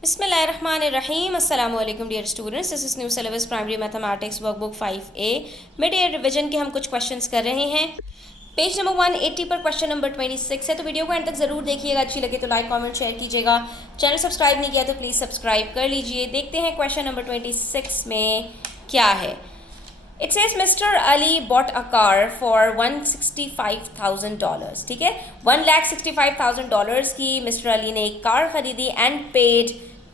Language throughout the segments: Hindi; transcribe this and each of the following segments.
बिस्मिल्लाहिर्रहमानिर्रहीम अस्सलाम वालेकुम dear students, this is new syllabus primary mathematics workbook 5A mid year revision के हम कुछ क्वेश्चंस कर रहे हैं। पेज नंबर 180 पर क्वेश्चन नंबर 26 है, तो वीडियो को एंड तक ज़रूर देखिएगा। अच्छी लगे तो लाइक कमेंट शेयर कीजिएगा। चैनल सब्सक्राइब नहीं किया तो प्लीज़ सब्सक्राइब कर लीजिए। देखते हैं क्वेश्चन नंबर 26 में क्या है। It says mister Ali bought a car for $165,000। ठीक है, $1,65,000 की मिस्टर अली ने एक कार खरीदी एंड पेड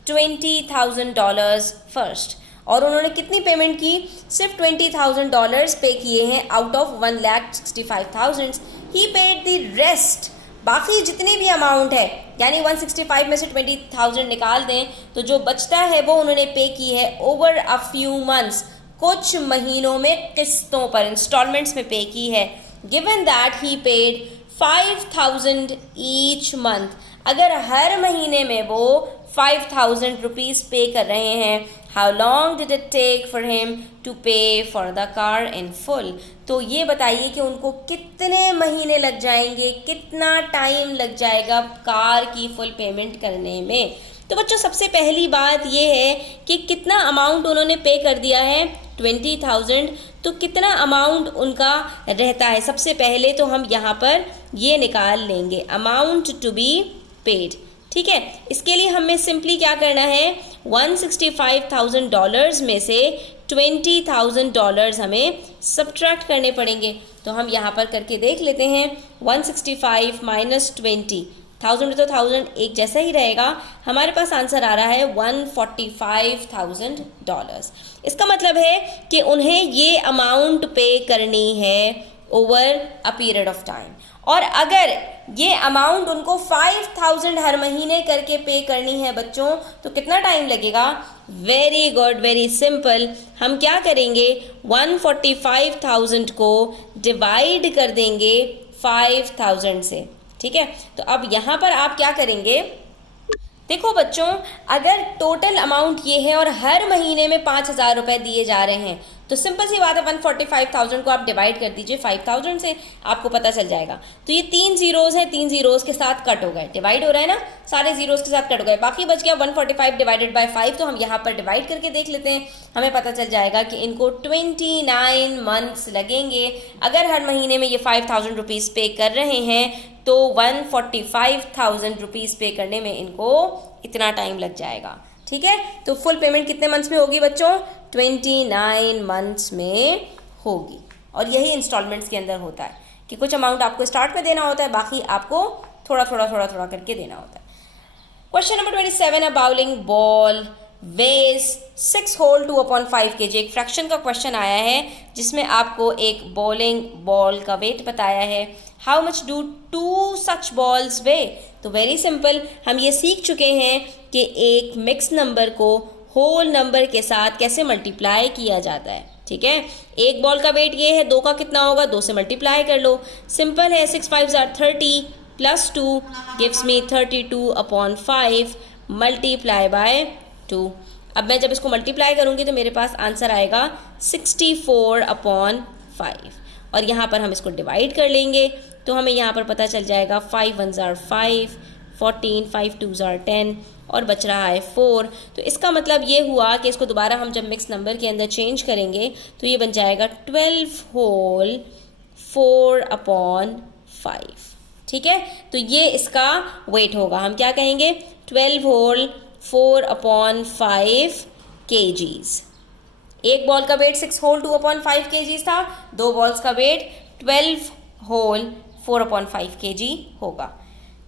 $20,000 फर्स्ट। और उन्होंने कितनी पेमेंट की? सिर्फ $20,000 पे किए हैं out of 1,65,000। He paid the rest, बाकी जितनी भी अमाउंट है, यानी 165 में से 20,000 निकाल दें तो जो बचता है वो उन्होंने पे की है ओवर अ फ्यू मंथ्स, कुछ महीनों में किस्तों पर, इंस्टॉलमेंट्स में पे की है। Given that he paid 5,000 each month, अगर हर महीने में वो 5,000 रुपीज़ पे कर रहे हैं, how long did it take for him to pay for the car in full. तो ये बताइए कि उनको कितने महीने लग जाएंगे, कितना टाइम लग जाएगा कार की फुल पेमेंट करने में। तो बच्चों सबसे पहली बात ये है कि कितना अमाउंट उन्होंने पे कर दिया है, 20,000। तो कितना अमाउंट उनका रहता है, सबसे पहले तो हम यहाँ पर ये निकाल लेंगे, अमाउंट टू बी पेड। ठीक है, इसके लिए हमें सिंपली क्या करना है, $165,000 में से $20,000 हमें सब्ट्रैक्ट करने पड़ेंगे। तो हम यहाँ पर करके देख लेते हैं। 165 माइनस 20, 1000 तो 1000 एक जैसा ही रहेगा। हमारे पास आंसर आ रहा है $145,000। इसका मतलब है कि उन्हें ये अमाउंट पे करनी है over a period of time. और अगर ये अमाउंट उनको 5,000 हर महीने करके पे करनी है बच्चों, तो कितना टाइम लगेगा? Very good, very simple. हम क्या करेंगे, 145,000 को डिवाइड कर देंगे 5,000 से। ठीक है, तो अब यहाँ पर आप क्या करेंगे, देखो बच्चों, अगर टोटल अमाउंट ये है और हर महीने में 5,000 रुपये दिए जा रहे हैं, तो सिंपल सी बात है 145,000 को आप डिवाइड कर दीजिए 5,000 से, आपको पता चल जाएगा। तो ये 3 जीरोज़ हैं, 3 जीरोज़ के साथ कट हो गए, डिवाइड हो रहा है ना, सारे जीरोज़ के साथ कट हो गए, बाकी बच गया 145 डिवाइडेड बाय 5। तो हम यहाँ पर डिवाइड करके देख लेते हैं, हमें पता चल जाएगा कि इनको 29 मंथ्स लगेंगे। अगर हर महीने में ये 5,000 रुपीज़ पे कर रहे हैं तो 145,000 रुपीज़ पे करने में इनको इतना टाइम लग जाएगा। ठीक है, तो फुल पेमेंट कितने मंथ्स में होगी बच्चों? 29 मंथ्स में होगी। और यही इंस्टॉलमेंट्स के अंदर होता है कि कुछ अमाउंट आपको स्टार्ट में देना होता है, बाकी आपको थोड़ा थोड़ा थोड़ा थोड़ा करके देना होता है। Question number 27, a bowling ball weighs 6 whole 2/5 kg। एक फ्रैक्शन का क्वेश्चन आया है जिसमें आपको एक बॉलिंग बॉल का वेट बताया है। How much do 2 such balls weigh. तो वेरी सिंपल, हम ये सीख चुके हैं कि एक मिक्स नंबर को होल नंबर के साथ कैसे मल्टीप्लाई किया जाता है। ठीक है, एक बॉल का वेट ये है, 2 का कितना होगा, 2 से मल्टीप्लाई कर लो, सिंपल है। 6 5 are 30 plus 2 gives me 32/5 multiply by 2। अब मैं जब इसको मल्टीप्लाई करूँगी तो मेरे पास आंसर आएगा 64/5। और यहाँ पर हम इसको डिवाइड कर लेंगे तो हमें यहाँ पर पता चल जाएगा 5 1s are 5, 14, 5 2s are 10 और बच रहा है 4। तो इसका मतलब ये हुआ कि इसको दोबारा हम जब मिक्स नंबर के अंदर चेंज करेंगे तो ये बन जाएगा 12 होल 4/5। ठीक है, तो ये इसका वेट होगा। हम क्या कहेंगे, 12 होल 4/5 kgs। एक बॉल का वेट 6 होल 2/5 kgs था, 2 बॉल्स का वेट 12 होल 4/5 kg होगा।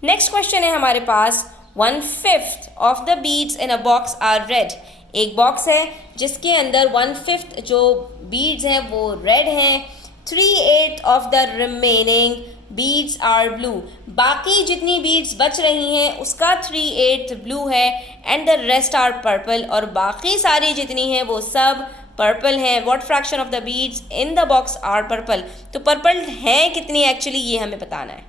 नेक्स्ट क्वेश्चन है हमारे पास, 1/5 of the beads in a box are red. एक बॉक्स है जिसके अंदर 1/5 जो बीड्स हैं वो रेड हैं। 3/8 of the remaining beads are blue. बाकी जितनी बीड्स बच रही हैं उसका 3/8 ब्लू है and the rest are purple, और बाकी सारी जितनी हैं वो सब पर्पल हैं। What fraction of the beads in the box are purple. तो पर्पल हैं कितनी एक्चुअली, ये हमें बताना है।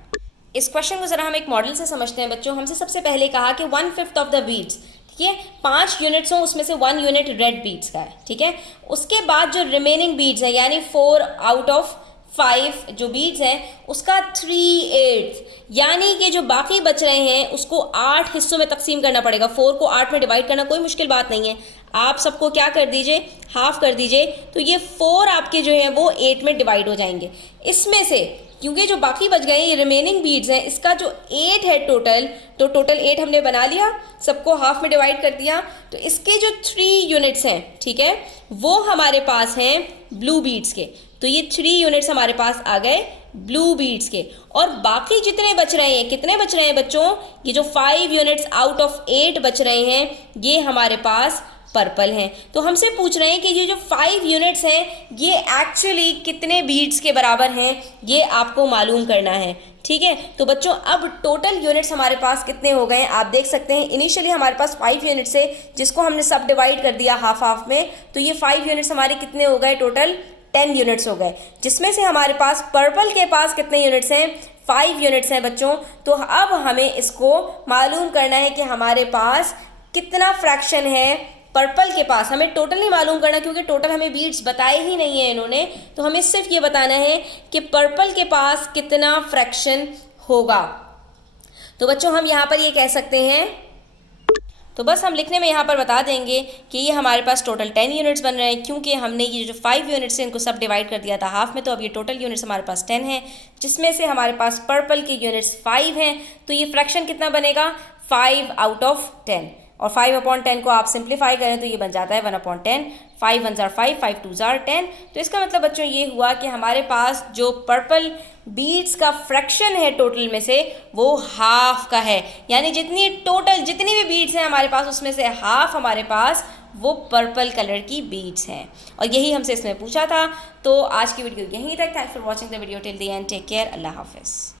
इस क्वेश्चन को ज़रा हम एक मॉडल से समझते हैं बच्चों। हमसे सबसे पहले कहा कि 1/5 ऑफ द बीड्स, ठीक है, 5 यूनिट्स हों, उसमें से 1 यूनिट रेड बीड्स का है। ठीक है, उसके बाद जो रिमेनिंग बीड्स है यानी 4 आउट ऑफ 5 जो बीड्स हैं उसका 3/8, यानी कि जो बाकी बच रहे हैं उसको 8 हिस्सों में तकसीम करना पड़ेगा। 4 को 8 में डिवाइड करना कोई मुश्किल बात नहीं है, आप सबको क्या कर दीजिए, हाफ कर दीजिए, तो ये 4 आपके जो हैं वो 8 में डिवाइड हो जाएंगे। इसमें से क्योंकि जो बाकी बच गए ये रिमेनिंग बीड्स हैं, इसका जो 8 है टोटल, तो टोटल 8 हमने बना लिया, सबको हाफ में डिवाइड कर दिया, तो इसके जो 3 यूनिट्स हैं, ठीक है, वो हमारे पास हैं ब्लू बीड्स के। तो ये 3 यूनिट्स हमारे पास आ गए ब्लू बीड्स के। और बाकी जितने बच रहे हैं, कितने बच रहे हैं बच्चों, ये जो 5 यूनिट्स आउट ऑफ 8 बच रहे हैं ये हमारे पास पर्पल हैं। तो हमसे पूछ रहे हैं कि ये जो 5 यूनिट्स हैं ये एक्चुअली कितने बीड्स के बराबर हैं, ये आपको मालूम करना है, ठीक है। तो बच्चों अब टोटल यूनिट्स हमारे पास कितने हो गए, आप देख सकते हैं इनिशियली हमारे पास 5 यूनिट्स है जिसको हमने सब डिवाइड कर दिया हाफ हाफ में, तो ये 5 यूनिट्स हमारे कितने हो गए, टोटल 10 यूनिट्स हो गए, जिसमें से हमारे पास पर्पल के पास कितने यूनिट्स हैं, 5 यूनिट्स हैं बच्चों। तो अब हमें इसको मालूम करना है कि हमारे पास कितना फ्रैक्शन है पर्पल के पास। हमें टोटल नहीं मालूम करना क्योंकि टोटल हमें बीड्स बताए ही नहीं है इन्होंने, तो हमें सिर्फ ये बताना है कि पर्पल के पास कितना फ्रैक्शन होगा। तो बच्चों हम यहाँ पर ये कह सकते हैं, तो बस हम लिखने में यहाँ पर बता देंगे कि ये हमारे पास टोटल 10 यूनिट्स बन रहे हैं क्योंकि हमने ये जो 5 यूनिट्स हैं इनको सब डिवाइड कर दिया था हाफ में, तो अब ये टोटल यूनिट्स हमारे पास 10 हैं, जिसमें से हमारे पास पर्पल के यूनिट्स 5 हैं। तो ये फ्रैक्शन कितना बनेगा, 5 आउट ऑफ 10, और 5/10 को आप सिंप्लीफाई करें तो ये बन जाता है 1/10, 5 1 जार 5, 5 2 जार 10। तो इसका मतलब बच्चों ये हुआ कि हमारे पास जो पर्पल बीड्स का फ्रैक्शन है टोटल में से वो हाफ का है, यानी जितनी भी बीड्स हैं हमारे पास उसमें से हाफ हमारे पास वो पर्पल कलर की बीड्स हैं, और यही हमसे इसमें पूछा था। तो आज की वीडियो यहीं तक। Thanks for watching the video till the end, take care, अल्लाह हाफिज़।